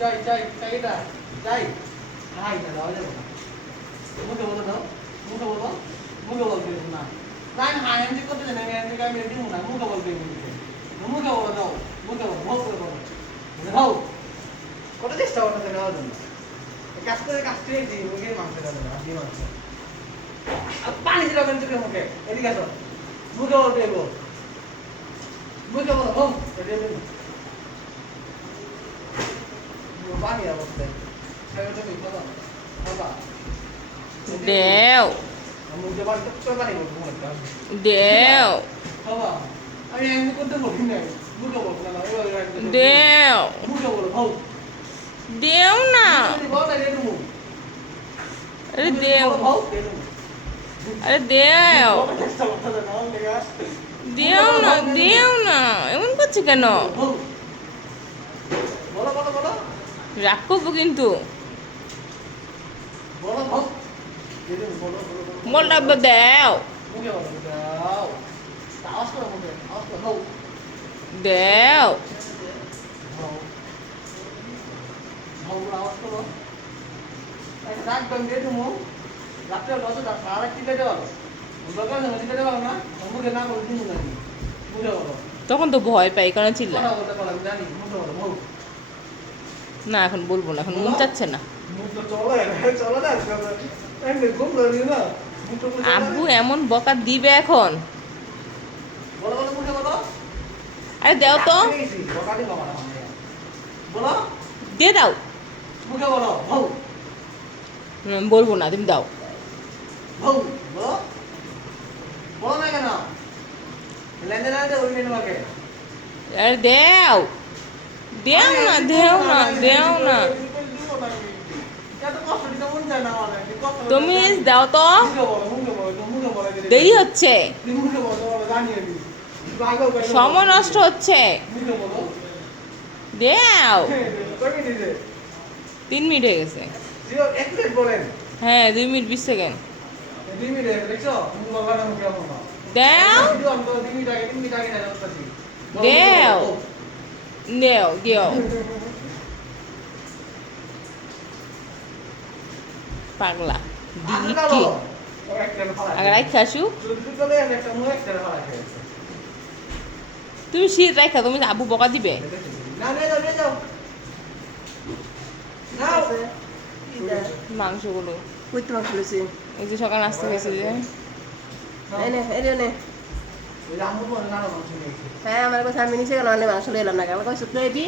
চাই এটা চাই হাই না দাও যাবো না মুখে বলো দাও মুখে বলো মুখে বলতে না না হাই আমি করতে জানি আমি আমি দিব না মুখে বলতে মুখে বলো দাও মুখে বলো মুখ করে বলো দাও কত চেষ্টা করতে নেওয়ার জন্য কাজ করে দিই মুখে মাংস দাও না দিয়ে মাংস আর পানি দিলাম চোখে মুখে এদিকে আসো মুখে বলতে দেবো মুখে বলো হোম এটা দেবো পানি অবস্থায় তুমি বাবা বাবা দেও মুখে বাড়ি তো পানি বলবো দেও বাবা আমি এমনি করতে বলি না মুখে বলবো না দেও মুখে বলো হোম দেও না বলো না রেডু আরে দেও আরে দেও দেও না এমন করছে কেন বলো বলো বলো রাগ করবো কিন্তু বলো বলো বলটা দেও মুখে বলো দাও আওয়াজ করো মুখে আওয়াজ করো হোম দেও আওয়াজ করো একটা ডাক গান দিয়ে তুমি রাত্রে বসে সারা কি দিতে পারো দরকার নেই দিতে পারো না মুখে না বলে দিন না মুখে বলো তখন তো ভয় পাই কারণ চিল্লা কথা বলতে পারো জানি মুখে বলো হোম না এখন বলবো না এখন মন চাচ্ছে না মুখ তো চলো না এমনি ঘুম ধরি না আব্বু এমন বকা দিবে এখন বলো বলো মুখে বলো আরে দেও তো বলো দিয়ে দাও মুখে বলো হৌ বলবো না তুমি দাও হৌ বলো বলো না কেন লেনদেন আছে ওই মেনু আগে আরে দেও দেও না দেও না দেও না তুমি দাও তো দেরি হচ্ছে সময় নষ্ট হচ্ছে দেও 3 মিনিট হয়ে গেছে হ্যাঁ 2 মিনিট 20 সেকেন্ড দেও দেও দেও দেও পাগলা ডিলিটি আগে রাখা আসু তুমি শীত রাখা তুমি আবু বকা দিবে মাংসগুলো কইতে মাংস লইছি এই যে সকাল নাস্তা খেয়েছে যে এনে এনে হ্যাঁ আমার কথা আমি নিচে গেলাম মাংস লইলাম না কাল কইছো প্লেটি